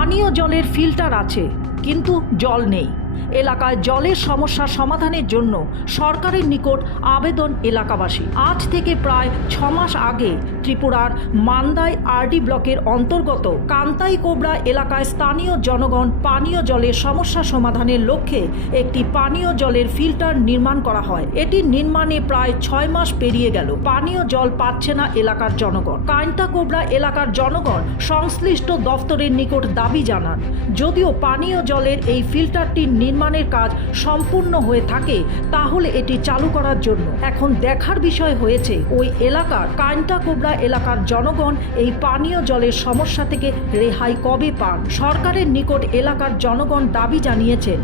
পানীয় জলের ফিল্টার আছে কিন্তু জল নেই। এলাকায় জলের সমস্যা সমাধানের জন্য সরকারের নিকট আবেদন এলাকাবাসী। আজ থেকে প্রায় 6 মাস আগে ত্রিপুরার মান্দাই আরডি ব্লকের অন্তর্গত কান্তাই কোবরা এলাকায় স্থানীয় জনগণ পানীয় জলের সমস্যা সমাধানের লক্ষ্যে একটি পানীয় জলের ফিল্টার নির্মাণ করা হয়। এটি নির্মাণে প্রায় 6 মাস পেরিয়ে গেল, পানীয় জল পাচ্ছে না এলাকার জনগণ। কান্তা কোবরা এলাকার জনগণ সংশ্লিষ্ট দফতরের নিকট দাবি জানান, যদিও পানীয় জলের এই ফিল্টারটি নির্মাণের কাজ সম্পূর্ণ হয়ে থাকে তাহলে এটি চালু করার জন্য এখন দেখার বিষয় হয়েছে ওই এলাকার কান্তা কোবরা এলাকার জনগণ এই পানীয় জলের সমস্যা থেকে রেহাই কবে পান। সরকারের নিকট এলাকার জনগণ দাবি জানিয়েছেন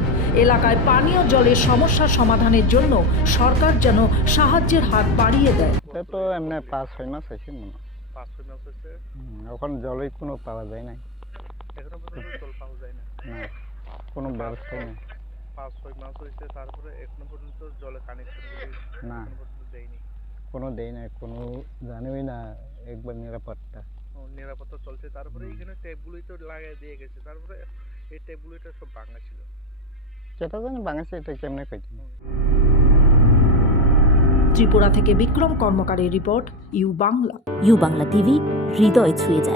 এলাকায় পানীয় জলের সমস্যা সমাধানের জন্য সরকার যেন সাহায্যের হাত বাড়িয়ে দেয়। তো এমনি 5-6 মাস হয়েছে মনে হয়। 5-6 মাস হয়েছে। এখন জলই কোনো পাওয়া যায় না। এখনো পর্যন্ত জল পাওয়া যায় না। কোনো ব্যবস্থা নেই। 5-6 মাস হয়েছে, তারপরে এখনো পর্যন্ত জলের কানেকশনগুলি না এখনো পর্যন্ত দেয়নি। কোনো দেয় না, কোনো জানোই না একবার নিরাপত্তা। নিরাপত্তা চলছে, তারপরে এখানে ট্যাপগুলোই তো লাগিয়ে দিয়ে গেছে, তারপরে এই ট্যাপগুলিটা সব ভাঙা ছিল। যেটা জানি বাংলাদেশে এটা কেমনে কইছি। ত্রিপুরা থেকে বিক্রম কর্মকারের report, U Bangla. U Bangla TV, হৃদয় ছুঁয়ে যায়।